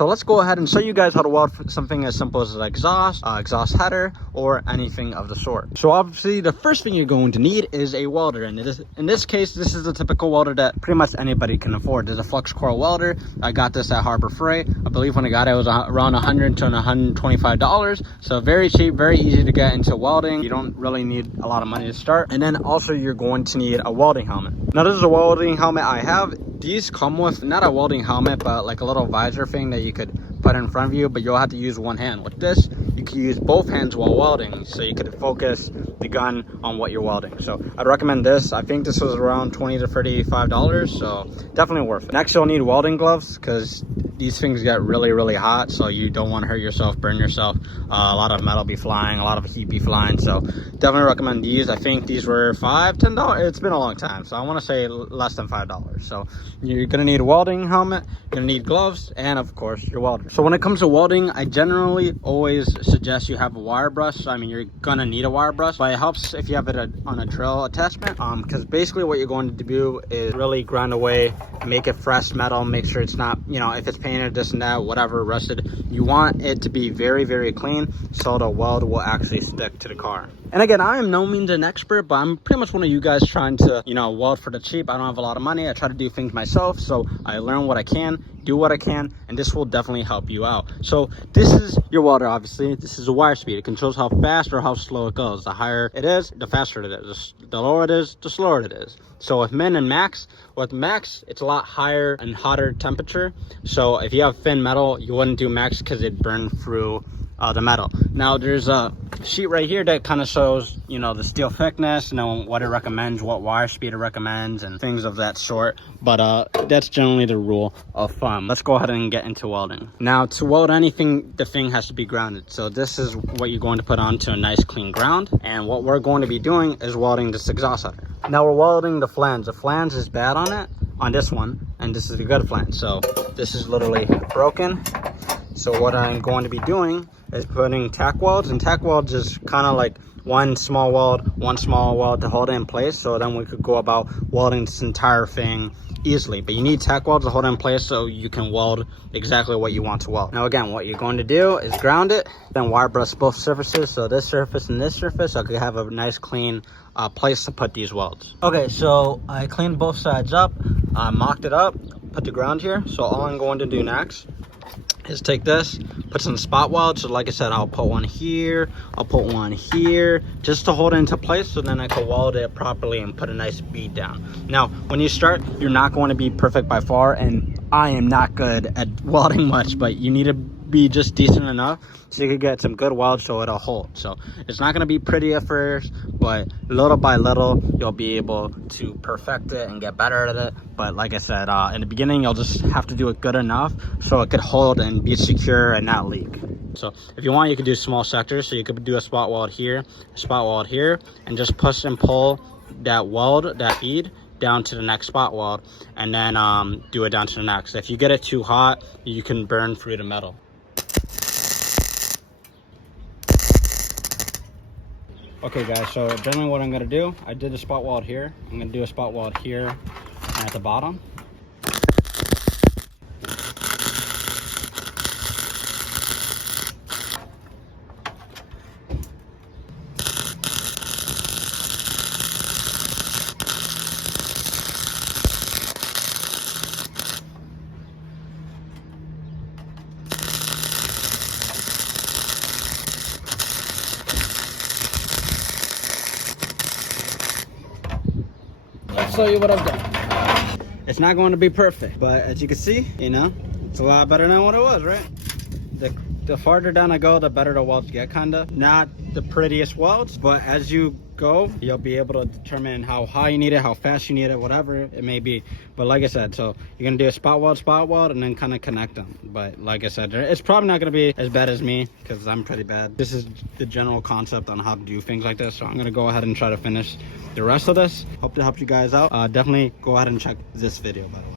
So let's go ahead and show you guys how to weld something as simple as an exhaust header, or anything of the sort. So obviously the first thing you're going to need is a welder, and in this case, this is the typical welder that pretty much anybody can afford. There's a flux-core welder. I got this at Harbor Freight. I believe when I got it, it was around $100 to $125. So very cheap, very easy to get into welding. You don't really need a lot of money to start. And then also you're going to need a welding helmet. Now this is a welding helmet I have. These come with not a welding helmet, but like a little visor thing that you could put in front of you, but you'll have to use one hand. With this, you can use both hands while welding, so you could focus the gun on what you're welding. So I'd recommend this. I think this was around $20 to $35, so definitely worth it. Next, you'll need welding gloves, because these things get really hot, so you don't want to hurt yourself, burn yourself. A lot of metal be flying, a lot of heat be flying, so definitely recommend these. I think these were $5, $10. It's been a long time, so I want to say less than $5. So you're gonna need a welding helmet, you're gonna need gloves, and of course your welder. So when it comes to welding, I generally always suggest you have a wire brush. I mean, you're gonna need a wire brush, but it helps if you have it on a drill attachment, because basically what you're going to do is really grind away, make it fresh metal, make sure it's not, you know, if it's painted, this and that, whatever, rusted. You want it to be very clean, so the weld will actually stick to the car. And again, I am no means an expert, but I'm pretty much one of you guys trying to, you know, weld for the cheap. I don't have a lot of money. I try to do things myself, so I learn what I can, do what I can, and this will definitely help you out. So this is your welder. Obviously this is a wire speed. It controls how fast or how slow it goes. The higher it is, the faster it is. The lower it is, the slower it is. So with min and max, with max, it's a lot higher and hotter temperature. So if you have thin metal, you wouldn't do max because it burned through the metal. Now there's a sheet right here that kind of shows, you know, the steel thickness, you know, what it recommends, what wire speed it recommends, and things of that sort. But that's generally the rule of thumb. Let's go ahead and get into welding. Now to weld anything, the thing has to be grounded. So this is what you're going to put onto a nice clean ground, and what we're going to be doing is welding this exhaust header. Now we're welding the flange. The flange is bad on this one, and this is the good flange. So this is literally broken. So what I'm going to be doing is putting tack welds, and tack welds is kind of like one small weld to hold it in place, so then we could go about welding this entire thing easily. But you need tack welds to hold it in place so you can weld exactly what you want to weld. Now again, what you're going to do is ground it, then wire brush both surfaces, so this surface and this surface, so I could have a nice clean place to put these welds. Okay, so I cleaned both sides up, mocked it up, put the ground here. So all I'm going to do next is take this, put some spot welds. So like I said, I'll put one here, I'll put one here, just to hold it into place, so then I can weld it properly and put a nice bead down. Now when you start, you're not going to be perfect by far, and I am not good at welding much, but you need to be just decent enough so you can get some good weld so it'll hold. So it's not going to be pretty at first, but little by little you'll be able to perfect it and get better at it. But like I said, in the beginning you'll just have to do it good enough so it could hold and be secure and not leak. So if you want, you could do small sectors. So you could do a spot weld here, a spot weld here, and just push and pull that weld, that bead, down to the next spot weld, and then do it down to the next. If you get it too hot, you can burn through the metal. Okay guys, so generally what I'm going to do, I did a spot weld here, I'm going to do a spot weld here and at the bottom. Let's show you what I've done. It's not going to be perfect, but as you can see, you know, it's a lot better than what it was, right? The farther down I go, the better the welds get, kinda. Not the prettiest welds, but as you go, you'll be able to determine how high you need it, how fast you need it, whatever it may be. But like I said, so you're gonna do a spot weld, and then kind of connect them. But like I said, it's probably not gonna be as bad as me, because I'm pretty bad. This is the general concept on how to do things like this, so I'm gonna go ahead and try to finish the rest of this. Hope to help you guys out. Definitely go ahead and check this video, by the way.